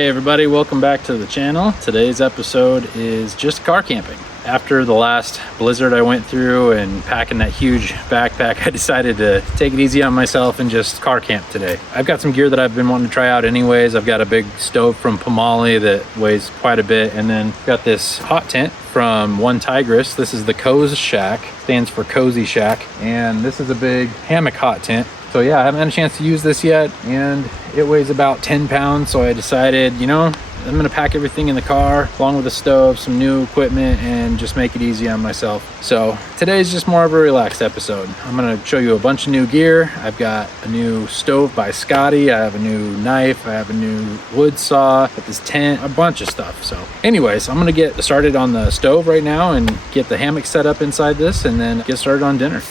Hey everybody, welcome back to the channel. Today's episode is just car camping. After the last blizzard I went through and packing that huge backpack, I decided to take it easy on myself and just car camp today. I've got some gear that I've been wanting to try out anyways. I've got a big stove from Pomoly that weighs quite a bit, and then got this hot tent from One Tigris. This is the Coz Shack, stands for Cozy Shack, and this is a big hammock hot tent. So yeah, I haven't had a chance to use this yet, and it weighs about 10 pounds, so I decided, you know, I'm gonna pack everything in the car, along with the stove, some new equipment, and just make it easy on myself. So today's just more of a relaxed episode. I'm gonna show you a bunch of new gear. I've got a new stove by Scotty, I have a new knife, I have a new wood saw, got this tent, a bunch of stuff. So anyways, I'm gonna get started on the stove right now and get the hammock set up inside this, and then get started on dinner.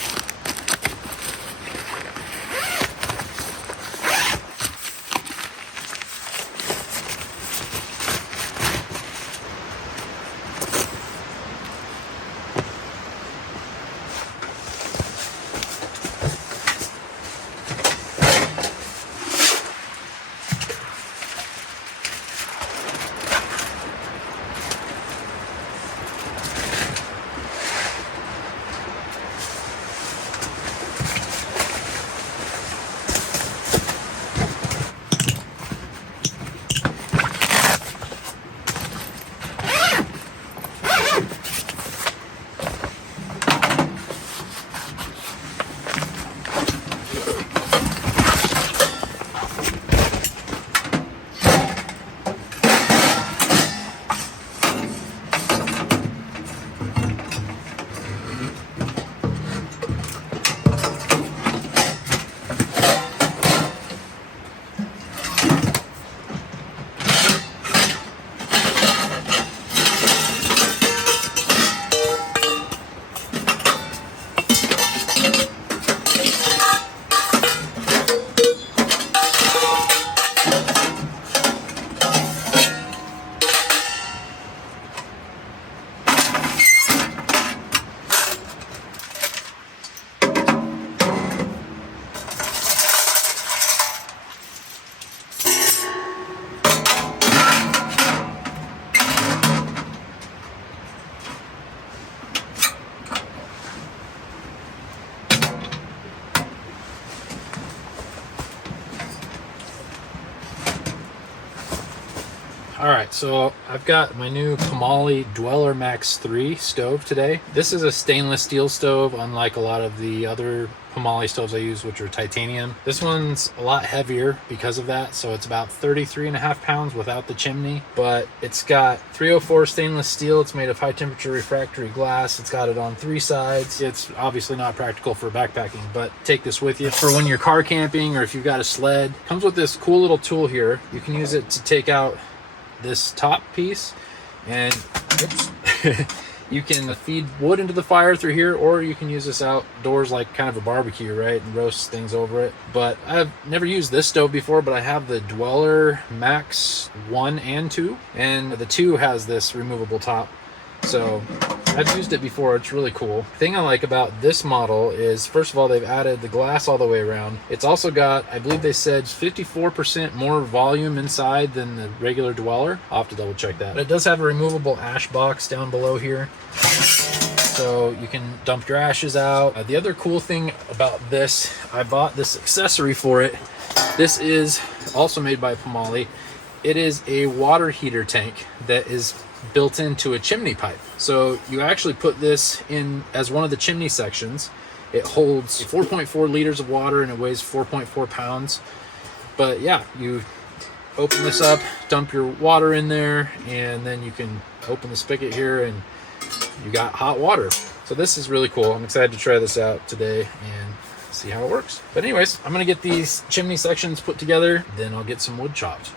Alright, so I've got my new Pomoly Dweller Max 3 stove today. This is a stainless steel stove, unlike a lot of the other Pomoly stoves I use, which are titanium. This one's a lot heavier because of that, so it's about 33.5 pounds without the chimney, but it's got 304 stainless steel. It's made of high temperature refractory glass. It's got it on 3 sides. It's obviously not practical for backpacking, but take this with you for when you're car camping or if you've got a sled. Comes with this cool little tool here. You can use it to take out this top piece, and you can feed wood into the fire through here, or you can use this outdoors like kind of a barbecue, right, and roast things over it. But I've never used this stove before, but I have the Dweller Max 1 and 2, and the 2 has this removable top, so I've used it before. It's really cool. The thing I like about this model is, first of all, they've added the glass all the way around. It's also got, I believe they said, 54% more volume inside than the regular Dweller. I'll have to double check that. But it does have a removable ash box down below here, so you can dump your ashes out. The other cool thing about this, I bought this accessory for it. This is also made by Pomoly. It is a water heater tank that is built into a chimney pipe. So you actually put this in as one of the chimney sections. It holds 4.4 liters of water and it weighs 4.4 pounds. But yeah, you open this up, dump your water in there, and then you can open the spigot here and you got hot water. So this is really cool. I'm excited to try this out today and see how it works. But anyways, I'm gonna get these chimney sections put together, then I'll get some wood chopped.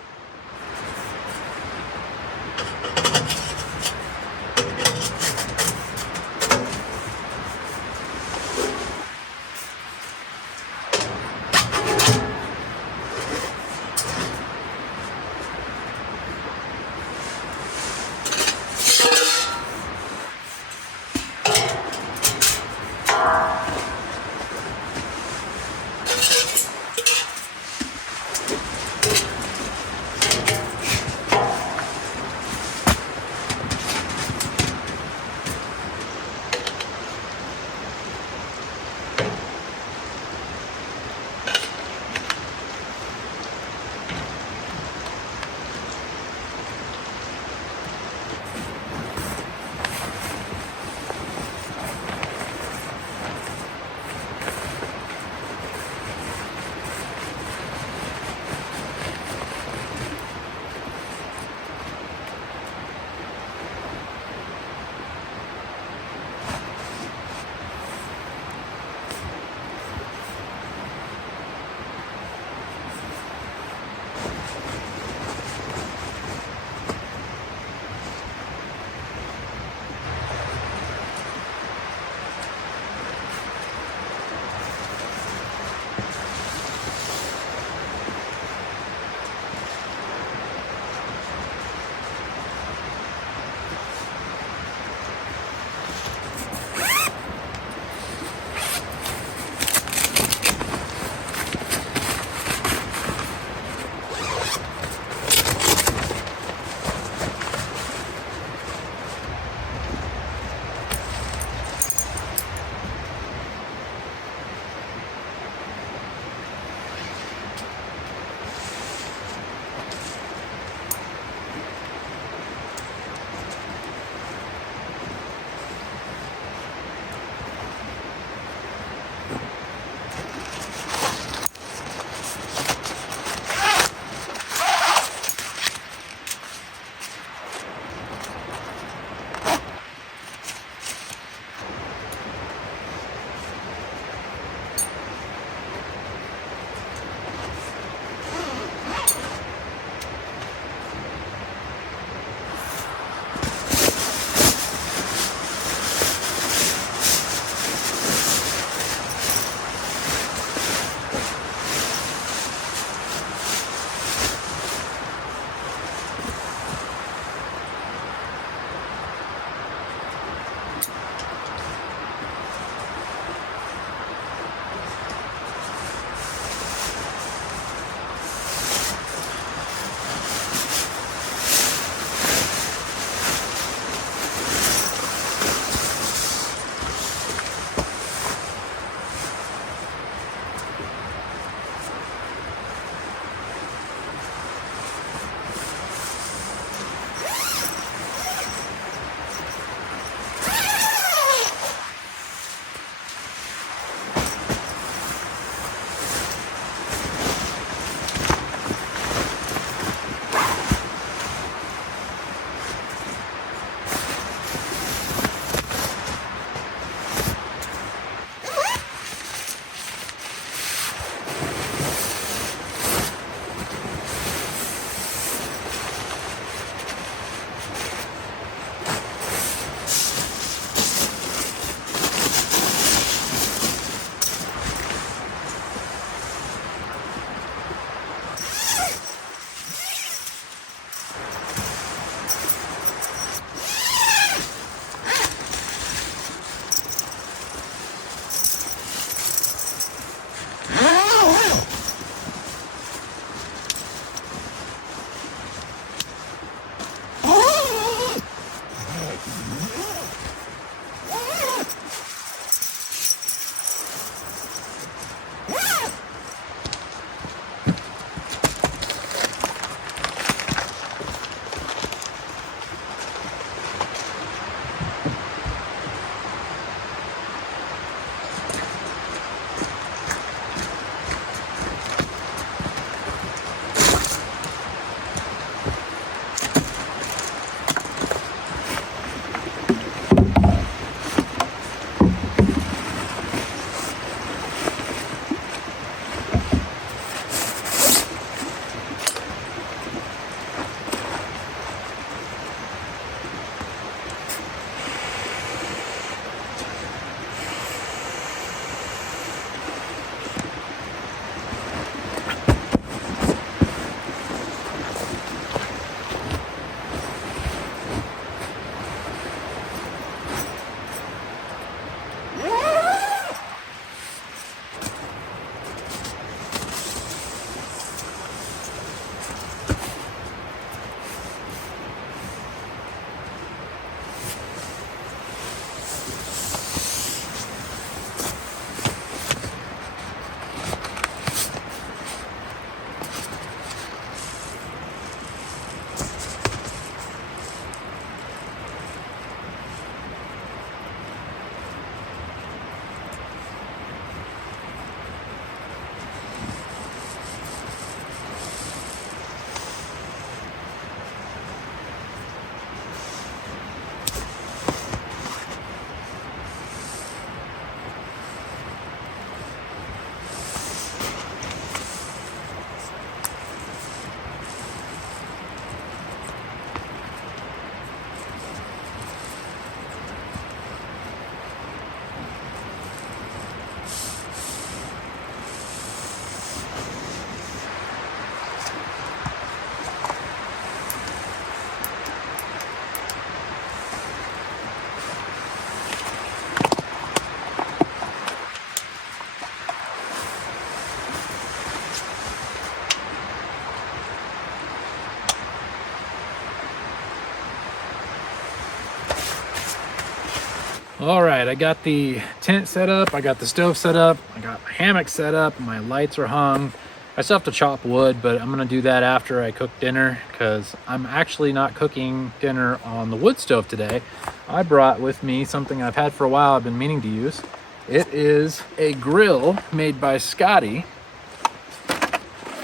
All right, I got the tent set up, I got the stove set up, I got my hammock set up, my lights are hung. I still have to chop wood, but I'm gonna do that after I cook dinner because I'm actually not cooking dinner on the wood stove today. I brought with me something I've had for a while, I've been meaning to use. It is a grill made by Scotty.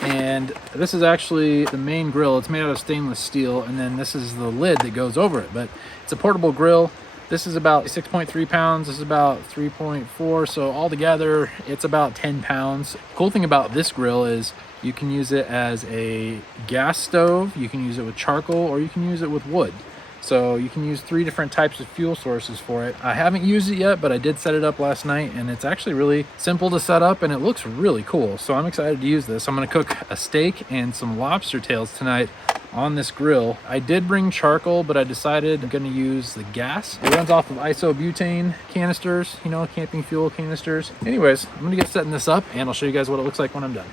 And this is actually the main grill. It's made out of stainless steel, and then this is the lid that goes over it. But it's a portable grill. This is about 6.3 pounds. This is about 3.4. So altogether, it's about 10 pounds. Cool thing about this grill is you can use it as a gas stove, you can use it with charcoal, or you can use it with wood. So you can use 3 different types of fuel sources for it. I haven't used it yet, but I did set it up last night, and it's actually really simple to set up, and it looks really cool. So I'm excited to use this. I'm gonna cook a steak and some lobster tails tonight on this grill. I did bring charcoal, but I decided I'm gonna use the gas. It runs off of isobutane canisters, you know, camping fuel canisters. Anyways, I'm gonna get setting this up, and I'll show you guys what it looks like when I'm done.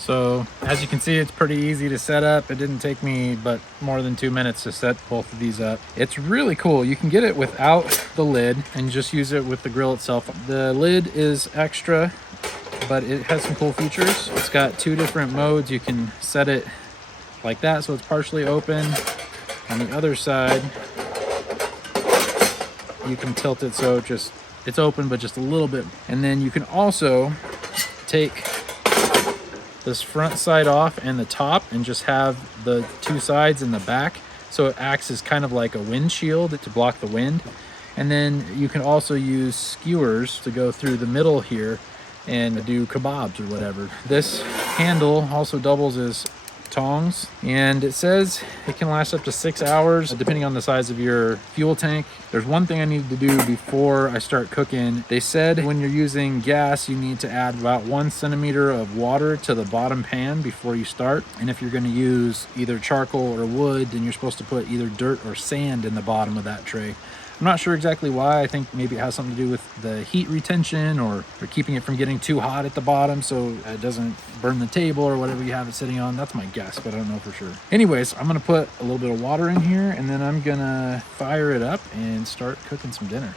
So as you can see, it's pretty easy to set up. It didn't take me but more than 2 minutes to set both of these up. It's really cool. You can get it without the lid and just use it with the grill itself. The lid is extra, but it has some cool features. It's got 2 different modes. You can set it like that, so it's partially open. On the other side, you can tilt it so it's open, but just a little bit. And then you can also take this front side off and the top and just have the 2 sides in the back, so it acts as kind of like a windshield to block the wind. And then you can also use skewers to go through the middle here and do kebabs or whatever. This handle also doubles as tongs, and it says it can last up to 6 hours depending on the size of your fuel tank. There's one thing I need to do before I start cooking. They said when you're using gas, you need to add about 1 centimeter of water to the bottom pan before you start. And if you're going to use either charcoal or wood, then you're supposed to put either dirt or sand in the bottom of that tray. I'm not sure exactly why. I think maybe it has something to do with the heat retention or keeping it from getting too hot at the bottom so it doesn't burn the table or whatever you have it sitting on. That's my guess, but I don't know for sure. Anyways, I'm gonna put a little bit of water in here, and then I'm gonna fire it up and start cooking some dinner.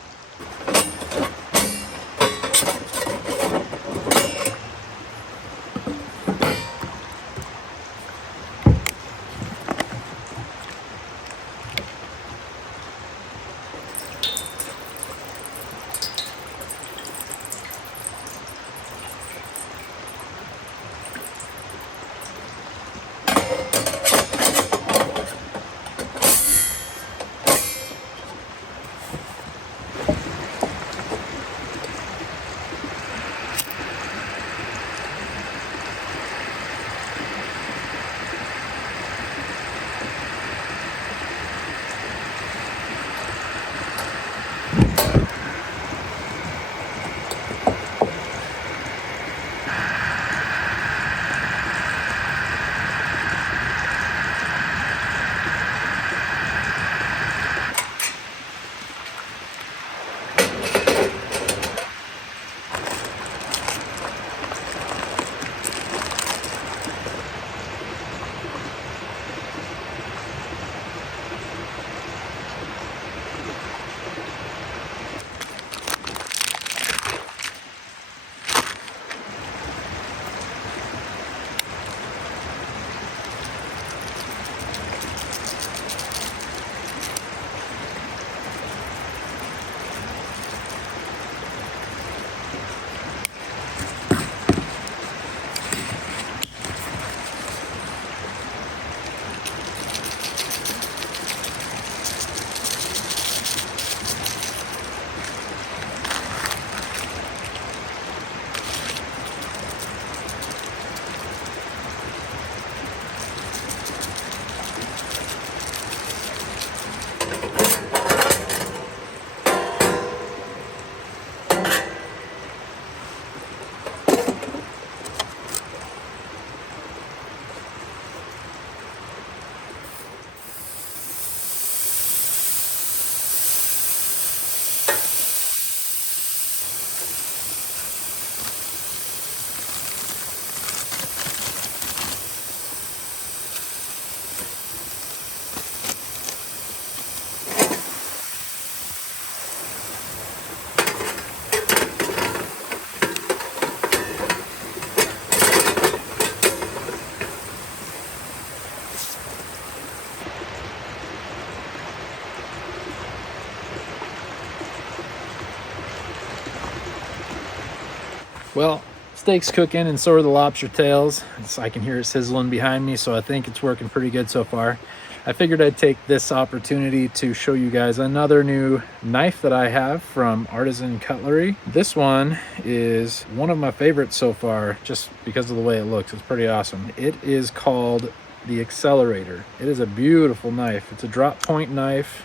Well, steak's cooking and so are the lobster tails. I can hear it sizzling behind me, so I think it's working pretty good so far. I figured I'd take this opportunity to show you guys another new knife that I have from Artisan Cutlery. This one is one of my favorites so far just because of the way it looks. It's pretty awesome. It is called the Accelerator. It is a beautiful knife. It's a drop point knife.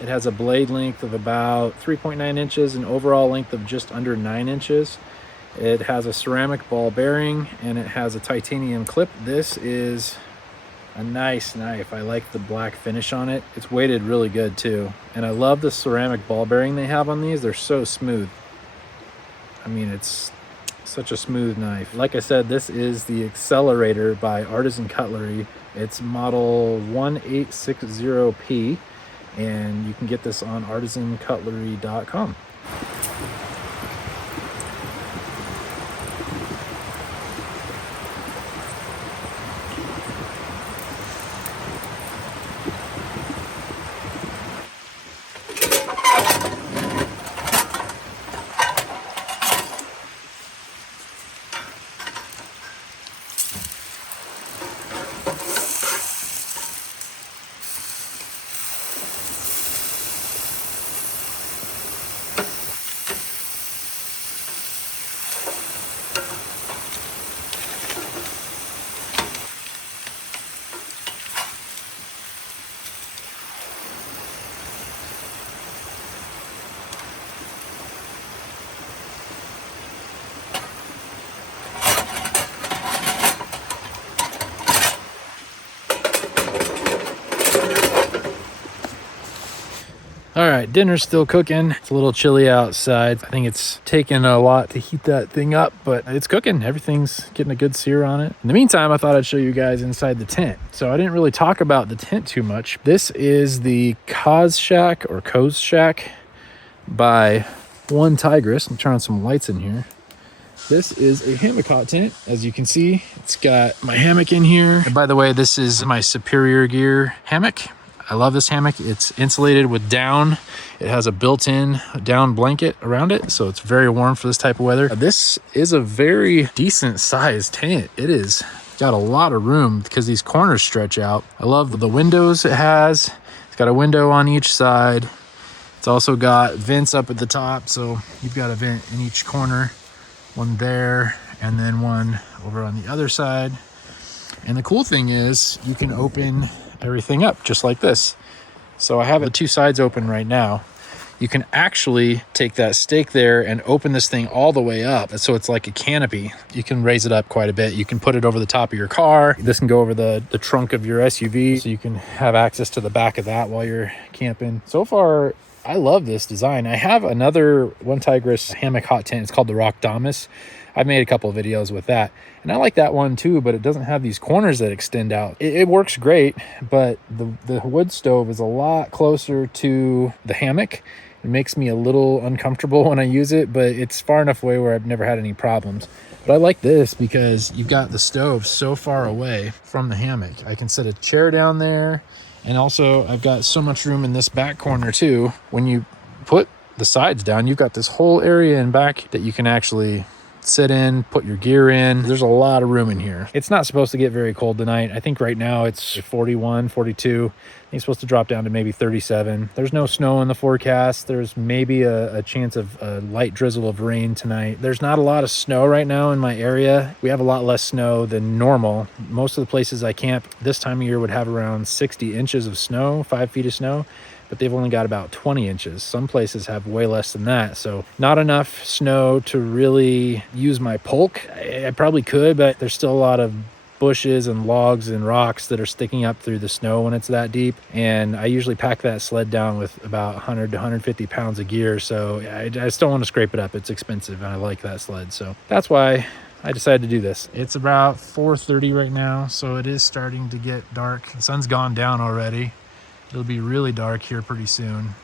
It has a blade length of about 3.9 inches and overall length of just under 9 inches. It has a ceramic ball bearing and it has a titanium clip. This is a nice knife. I like the black finish on it. It's weighted really good too. And I love the ceramic ball bearing they have on these. They're so smooth. I mean, it's such a smooth knife. Like I said, this is the Accelerator by Artisan Cutlery. It's model 1860P, and you can get this on artisancutlery.com. All right, dinner's still cooking. It's a little chilly outside. I think it's taken a lot to heat that thing up, but it's cooking. Everything's getting a good sear on it. In the meantime, I thought I'd show you guys inside the tent. So I didn't really talk about the tent too much. This is the Coz Shack or Coz Shack by One Tigress. I'm turning on some lights in here. This is a hammock hot tent. As you can see, it's got my hammock in here. And by the way, this is my Superior Gear hammock. I love this hammock. It's insulated with down. It has a built-in down blanket around it, so it's very warm for this type of weather. This is a very decent sized tent. It is got a lot of room because these corners stretch out. I love the windows it has. It's got a window on each side. It's also got vents up at the top, so you've got a vent in each corner. One there, and then one over on the other side. And the cool thing is you can open everything up just like this. So I have the two sides open right now. You can actually take that stake there and open this thing all the way up. So it's like a canopy. You can raise it up quite a bit. You can put it over the top of your car. This can go over the trunk of your SUV. So you can have access to the back of that while you're camping. So far, I love this design. I have another One Tigress hammock hot tent. It's called the Rock Damas. I've made a couple of videos with that. And I like that one too, but it doesn't have these corners that extend out. It works great, but the wood stove is a lot closer to the hammock. It makes me a little uncomfortable when I use it, but it's far enough away where I've never had any problems. But I like this because you've got the stove so far away from the hammock. I can set a chair down there. And also I've got so much room in this back corner too. When you put the sides down, you've got this whole area in back that you can actually sit in, put your gear in. There's a lot of room in here. It's not supposed to get very cold tonight. I think right now it's 41, 42. It's supposed to drop down to maybe 37. There's no snow in the forecast. There's maybe a chance of a light drizzle of rain tonight. There's not a lot of snow right now in my area. We have a lot less snow than normal. Most of the places I camp this time of year would have around 60 inches of snow, 5 feet of snow, but they've only got about 20 inches. Some places have way less than that. So not enough snow to really use my polk. I probably could, but there's still a lot of bushes and logs and rocks that are sticking up through the snow when it's that deep. And I usually pack that sled down with about 100 to 150 pounds of gear. So I just don't want to scrape it up. It's expensive and I like that sled. So that's why I decided to do this. It's about 4:30 right now, so it is starting to get dark. The sun's gone down already. It'll be really dark here pretty soon.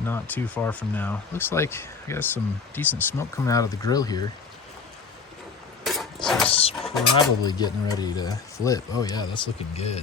Not too far from now. Looks like I got some decent smoke coming out of the grill here. So it's probably getting ready to flip. Oh yeah, that's looking good.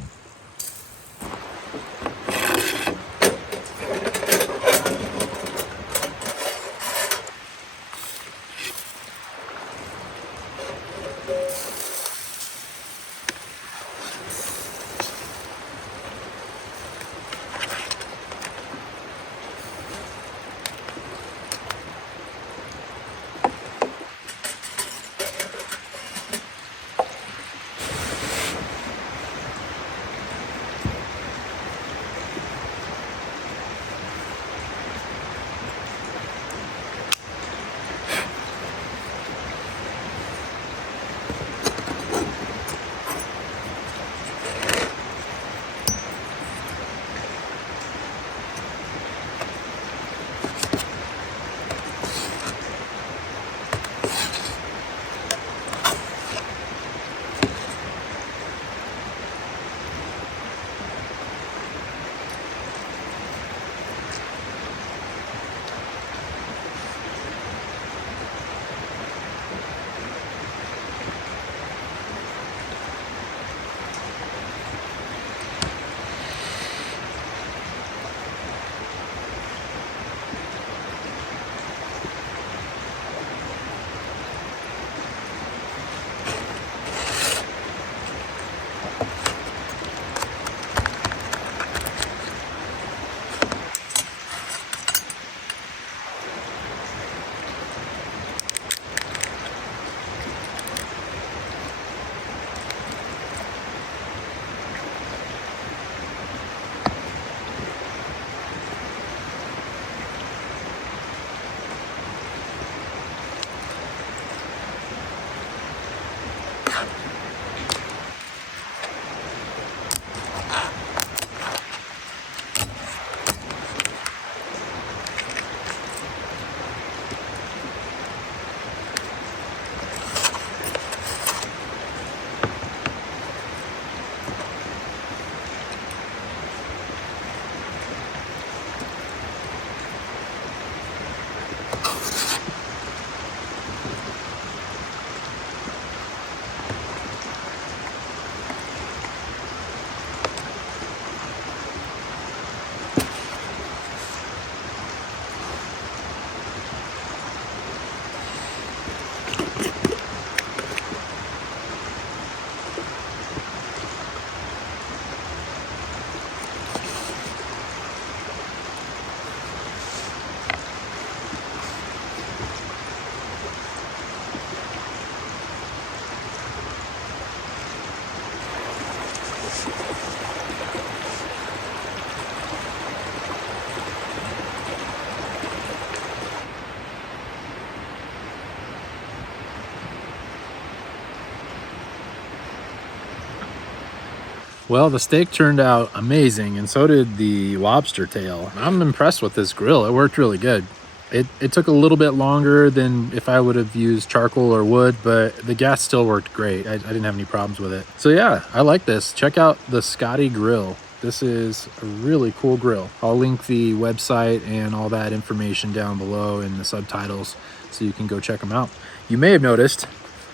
Well, the steak turned out amazing, and so did the lobster tail. I'm impressed with this grill. It worked really good. It took a little bit longer than if I would have used charcoal or wood, but the gas still worked great. I didn't have any problems with it. So yeah, I like this. Check out the Scotty Grill. This is a really cool grill. I'll link the website and all that information down below in the subtitles so you can go check them out. You may have noticed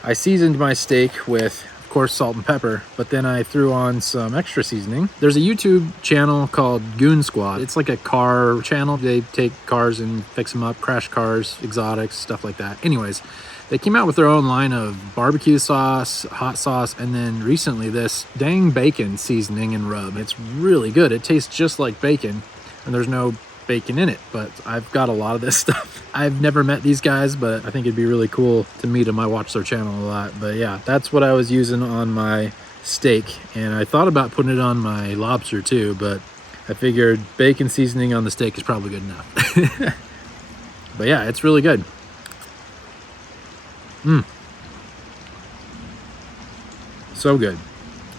I seasoned my steak with, of course, salt and pepper, but then I threw on some extra seasoning. There's a YouTube channel called Goon Squad. It's like a car channel. They take cars and fix them up, crash cars, exotics, stuff like that. Anyways, they came out with their own line of barbecue sauce, hot sauce, and then recently this dang bacon seasoning and rub. It's really good. It tastes just like bacon, and there's no bacon in it, but I've got a lot of this stuff. I've never met these guys, but I think it'd be really cool to meet them. I watch their channel a lot. But yeah, that's what I was using on my steak, and I thought about putting it on my lobster too, but I figured bacon seasoning on the steak is probably good enough. But yeah, it's really good. So good.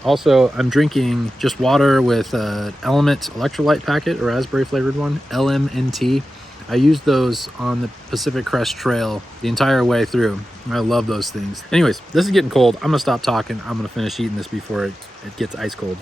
Also, I'm drinking just water with an Element electrolyte packet, a raspberry flavored one, LMNT. I used those on the Pacific Crest Trail the entire way through. I love those things. Anyways, this is getting cold. I'm gonna stop talking. I'm gonna finish eating this before it gets ice cold.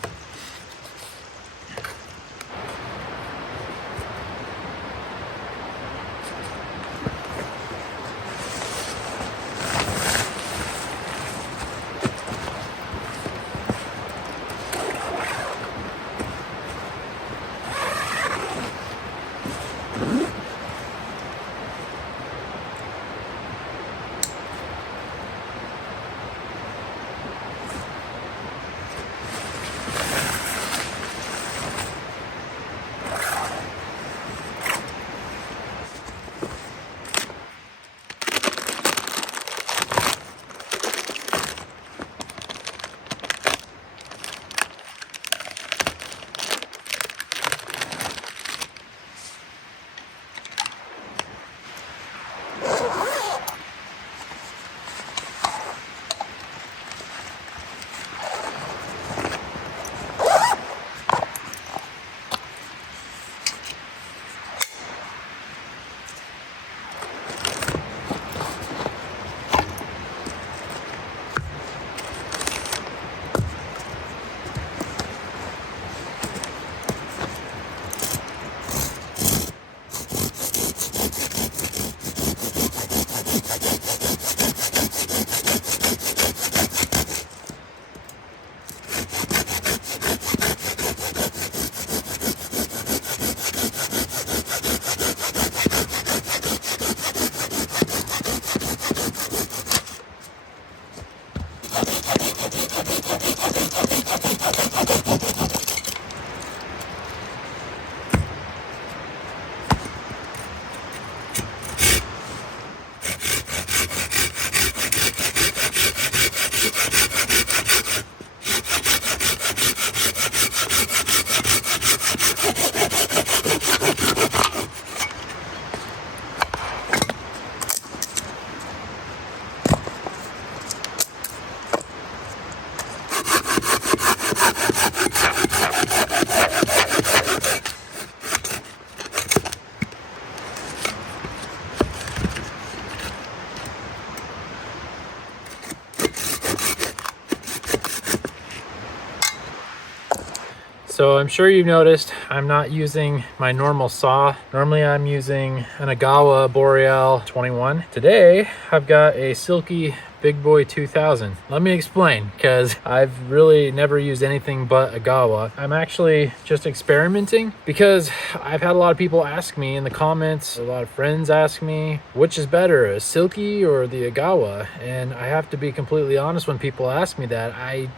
So I'm sure you've noticed I'm not using my normal saw. Normally I'm using an Agawa Boreal 21. Today I've got a Silky Big Boy 2000. Let me explain, because I've really never used anything but Agawa. I'm actually just experimenting because I've had a lot of people ask me in the comments, a lot of friends ask me, which is better, a Silky or the Agawa? And I have to be completely honest when people ask me that. I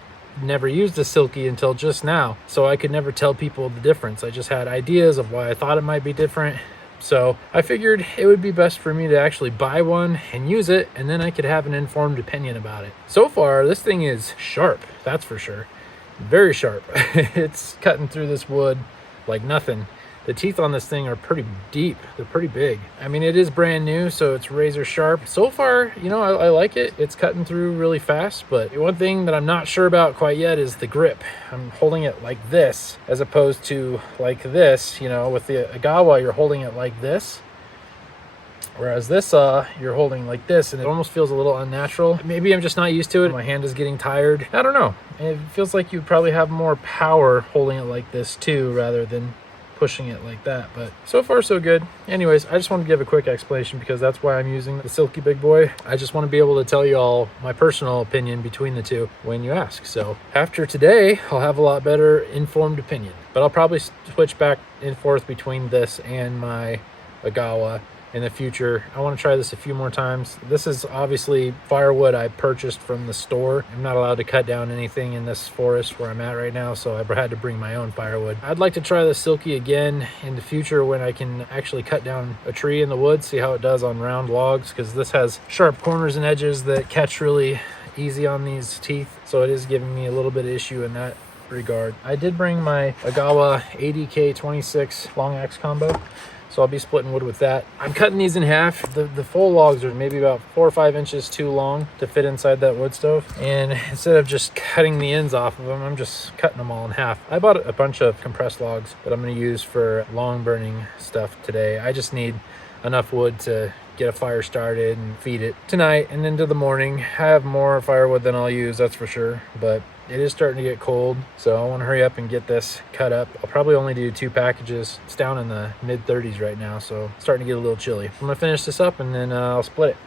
never used a Silky until just now, so I could never tell people the difference. I just had ideas of why I thought it might be different. So I figured it would be best for me to actually buy one and use it, and then I could have an informed opinion about it. So far, this thing is sharp, that's for sure. Very sharp. It's cutting through this wood like nothing. The teeth on this thing are pretty deep. They're pretty big. I mean, it is brand new, so it's razor sharp. So far, you know, I like it. It's cutting through really fast, but one thing that I'm not sure about quite yet is the grip. I'm holding it like this as opposed to like this. You know, with the Agawa, you're holding it like this. Whereas this you're holding like this, and it almost feels a little unnatural. Maybe I'm just not used to it. My hand is getting tired. I don't know. It feels like you probably have more power holding it like this too, rather than pushing it like that. But so far so good. Anyways, I just want to give a quick explanation because that's why I'm using the Silky Big Boy. I just want to be able to tell you all my personal opinion between the two when you ask. So after today, I'll have a lot better informed opinion, but I'll probably switch back and forth between this and my Agawa in the future. I want to try this a few more times. This is obviously firewood I purchased from the store. I'm not allowed to cut down anything in this forest where I'm at right now, so I had to bring my own firewood. I'd like to try the Silky again in the future when I can actually cut down a tree in the woods, see how it does on round logs, because this has sharp corners and edges that catch really easy on these teeth, so it is giving me a little bit of issue in that regard. I did bring my Agawa ADK26 long axe combo, so I'll be splitting wood with that. I'm cutting these in half. The full logs are maybe about 4 or 5 inches too long to fit inside that wood stove. And instead of just cutting the ends off of them, I'm just cutting them all in half. I bought a bunch of compressed logs that I'm gonna use for long burning stuff today. I just need enough wood to get a fire started and feed it tonight and into the morning. I have more firewood than I'll use, that's for sure. But it is starting to get cold, so I want to hurry up and get this cut up. I'll probably only do 2 packages. It's down in the mid 30s right now, so it's starting to get a little chilly. I'm gonna finish this up and then I'll split it.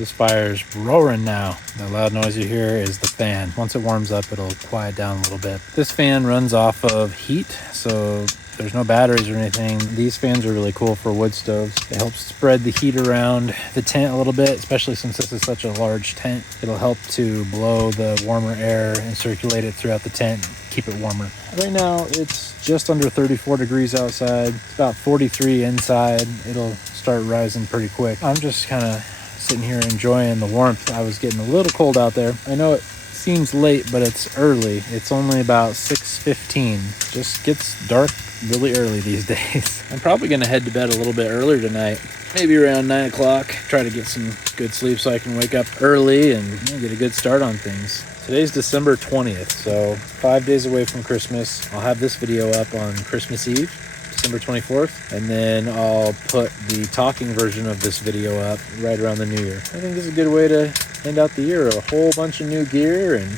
This fire's roaring now. The loud noise you hear is the fan. Once it warms up, it'll quiet down a little bit. This fan runs off of heat, so there's no batteries or anything. These fans are really cool for wood stoves. It helps spread the heat around the tent a little bit, especially since this is such a large tent. It'll help to blow the warmer air and circulate it throughout the tent, keep it warmer. Right now, it's just under 34 degrees outside. It's about 43 inside. It'll start rising pretty quick. I'm just kind of sitting here enjoying the warmth. I was getting a little cold out there. I know it seems late, but it's early. It's only about 6:15. Just gets dark really early these days. I'm probably going to head to bed a little bit earlier tonight. Maybe around 9 o'clock. Try to get some good sleep so I can wake up early and get a good start on things. Today's December 20th, so 5 days away from Christmas. I'll have this video up on Christmas Eve, December 24th, and then I'll put the talking version of this video up right around the new year. I think this is a good way to end out the year. A whole bunch of new gear and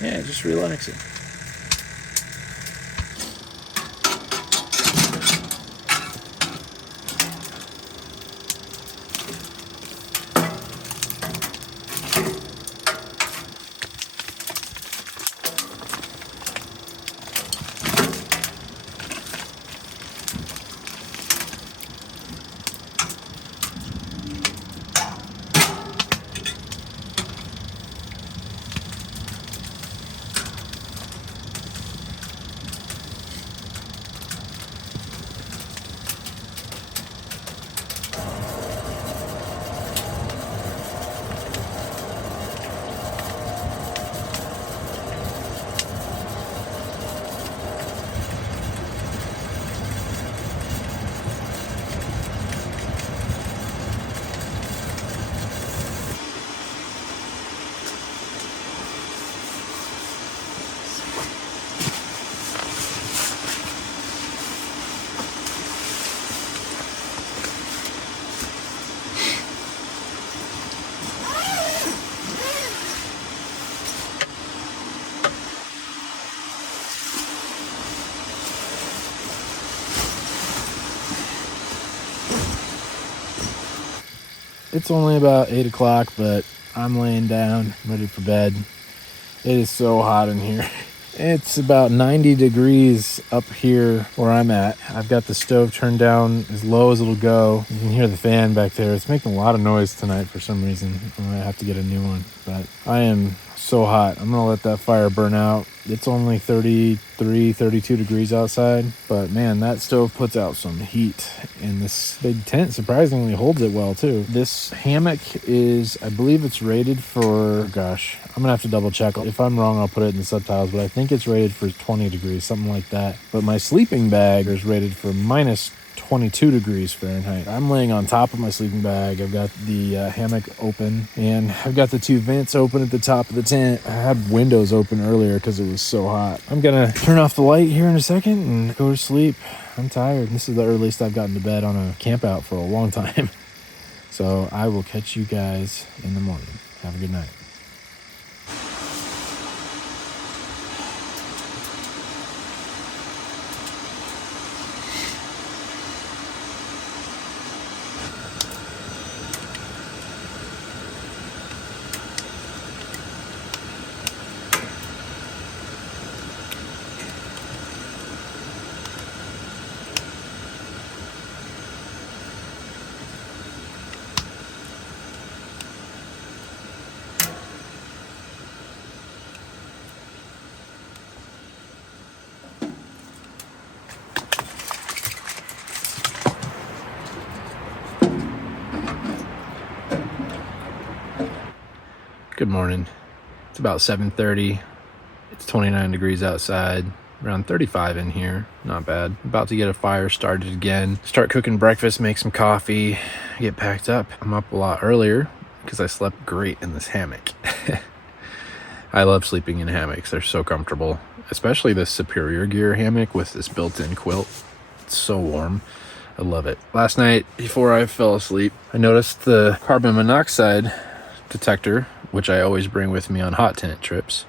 yeah, just relaxing. It's only about 8 o'clock, but I'm laying down, ready for bed. It is so hot in here. It's about 90 degrees up here where I'm at. I've got the stove turned down as low as it'll go. You can hear the fan back there. It's making a lot of noise tonight for some reason. I might have to get a new one, but I am so hot. I'm gonna let that fire burn out. It's only 33, 32 degrees outside, but man, that stove puts out some heat, and this big tent surprisingly holds it well too. This hammock is, I believe it's rated for, gosh, I'm gonna have to double check. If I'm wrong, I'll put it in the subtitles, but I think it's rated for 20 degrees, something like that. But my sleeping bag is rated for minus 22 degrees Fahrenheit. I'm laying on top of my sleeping bag. I've got the hammock open, and I've got the two vents open at the top of the tent. I had windows open earlier because it was so hot. I'm gonna turn off the light here in a second and go to sleep. I'm tired. This is the earliest I've gotten to bed on a camp out for a long time. So I will catch you guys in the morning. Have a good night. Good morning. It's about 7:30. It's 29 degrees outside, around 35 in here. Not bad. About to get a fire started again. Start cooking breakfast, make some coffee, get packed up. I'm up a lot earlier because I slept great in this hammock. I love sleeping in hammocks. They're so comfortable, especially this Superior Gear hammock with this built-in quilt. It's so warm. I love it. Last night, before I fell asleep, I noticed the carbon monoxide detector, which I always bring with me on hot tent trips,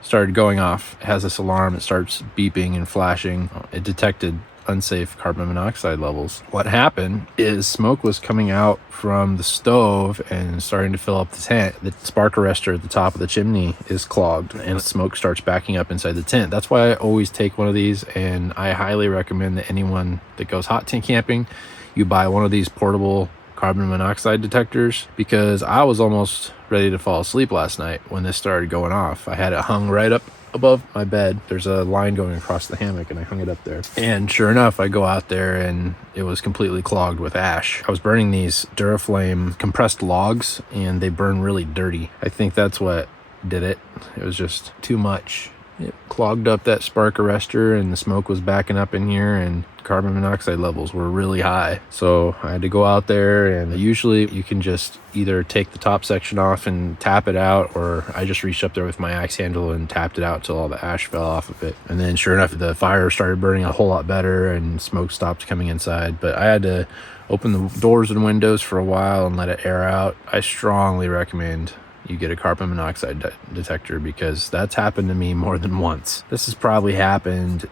started going off. It has this alarm. It starts beeping and flashing. It detected unsafe carbon monoxide levels. What happened is smoke was coming out from the stove and starting to fill up the tent. The spark arrestor at the top of the chimney is clogged and smoke starts backing up inside the tent. That's why I always take one of these, and I highly recommend that anyone that goes hot tent camping, you buy one of these portable carbon monoxide detectors, because I was almost ready to fall asleep last night when this started going off. I had it hung right up above my bed. There's a line going across the hammock and I hung it up there. And sure enough, I go out there and it was completely clogged with ash. I was burning these Duraflame compressed logs and they burn really dirty. I think that's what did it. It was just too much. It clogged up that spark arrestor and the smoke was backing up in here and carbon monoxide levels were really high. So I had to go out there, and usually you can just either take the top section off and tap it out, or I just reached up there with my axe handle and tapped it out till all the ash fell off of it. And then sure enough, the fire started burning a whole lot better and smoke stopped coming inside. But I had to open the doors and windows for a while and let it air out. I strongly recommend you get a carbon monoxide detector, because that's happened to me more than once. This has probably happened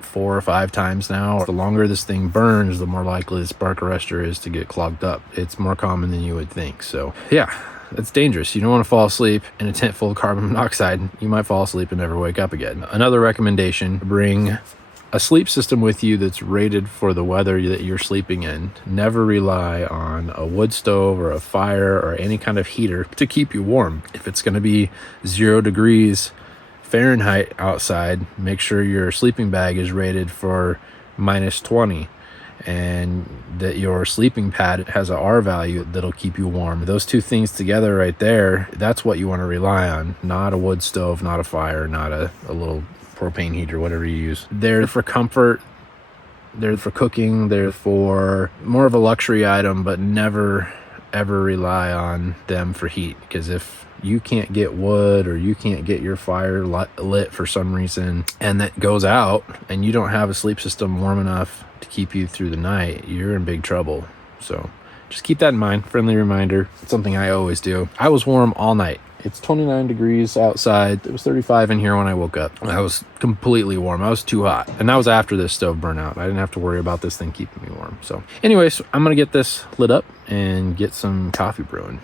4 or 5 times now. The longer this thing burns, the more likely the spark arrestor is to get clogged up. It's more common than you would think. So yeah, it's dangerous. You don't want to fall asleep in a tent full of carbon monoxide. You might fall asleep and never wake up again. Another recommendation: bring a sleep system with you that's rated for the weather that you're sleeping in. Never rely on a wood stove or a fire or any kind of heater to keep you warm. If it's going to be 0 degrees Fahrenheit outside, make sure your sleeping bag is rated for -20 and that your sleeping pad has a R value that'll keep you warm. Those two things together right there, that's what you want to rely on. Not a wood stove, not a fire, not a little propane heater, whatever you use. They're for comfort, they're for cooking, they're for more of a luxury item, but never ever rely on them for heat, because if you can't get wood or you can't get your fire lit for some reason and that goes out and you don't have a sleep system warm enough to keep you through the night, you're in big trouble. So just keep that in mind. Friendly reminder. It's something I always do. I was warm all night. It's 29 degrees outside. It was 35 in here when I woke up. I was completely warm. I was too hot. And that was after this stove burnt out. I didn't have to worry about this thing keeping me warm. So anyways, I'm going to get this lit up and get some coffee brewing.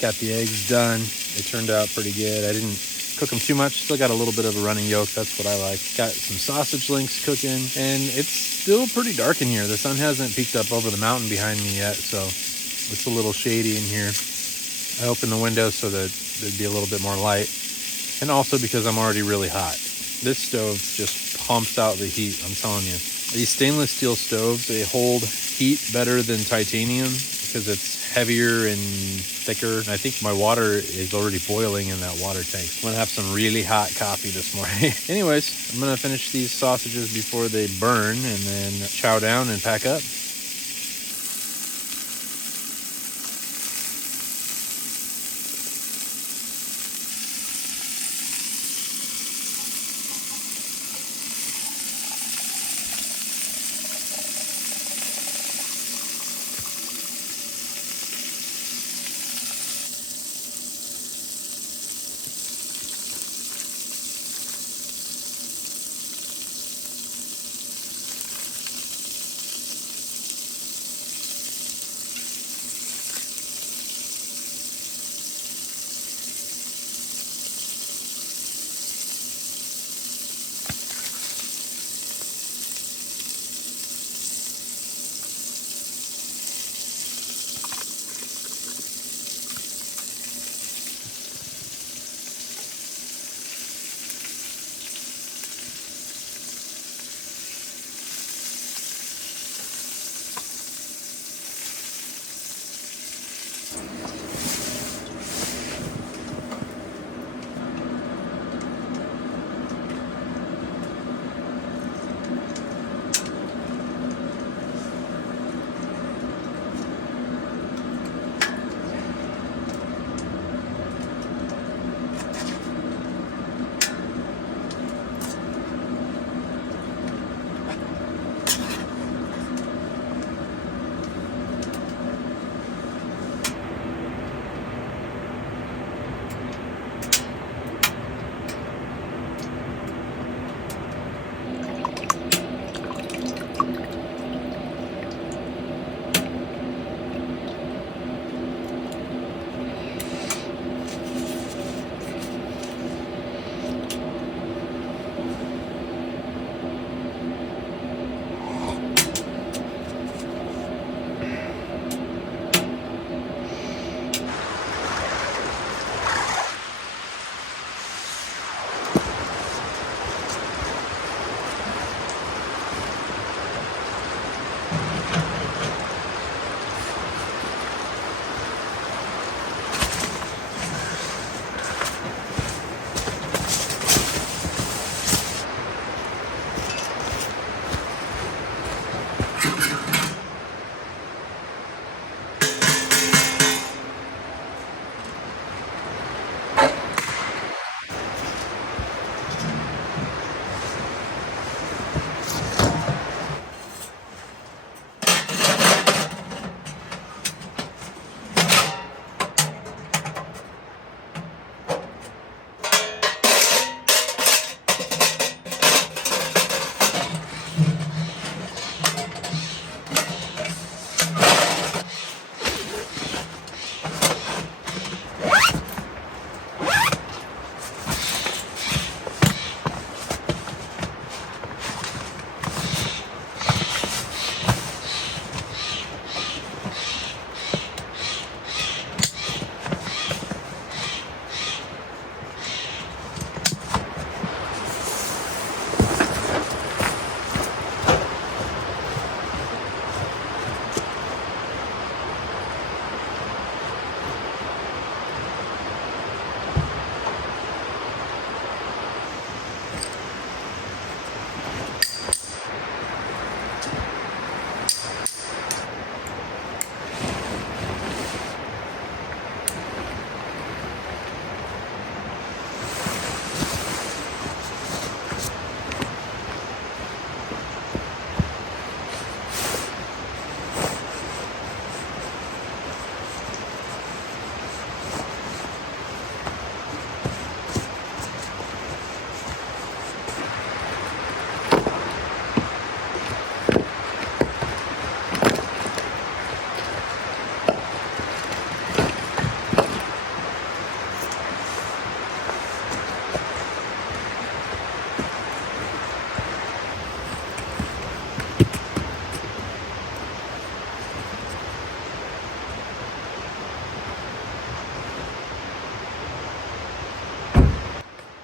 Got the eggs done. They turned out pretty good. I didn't cook them too much. Still got a little bit of a running yolk. That's what I like. Got some sausage links cooking, and it's still pretty dark in here. The sun hasn't peeked up over the mountain behind me yet, so it's a little shady in here. I opened the window so that there'd be a little bit more light, and also because I'm already really hot. This stove just pumps out the heat, I'm telling you. These stainless steel stoves, they hold heat better than titanium because it's heavier and thicker. And I think my water is already boiling in that water tank. I'm gonna have some really hot coffee this morning. Anyways, I'm gonna finish these sausages before they burn and then chow down and pack up.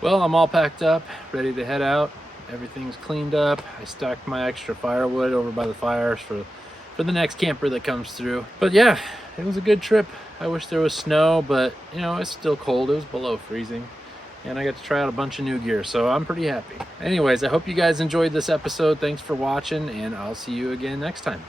Well, I'm all packed up, ready to head out. Everything's cleaned up. I stacked my extra firewood over by the fires for the next camper that comes through. But yeah, it was a good trip. I wish there was snow, but you know, it's still cold. It was below freezing. And I got to try out a bunch of new gear, so I'm pretty happy. Anyways, I hope you guys enjoyed this episode. Thanks for watching, and I'll see you again next time.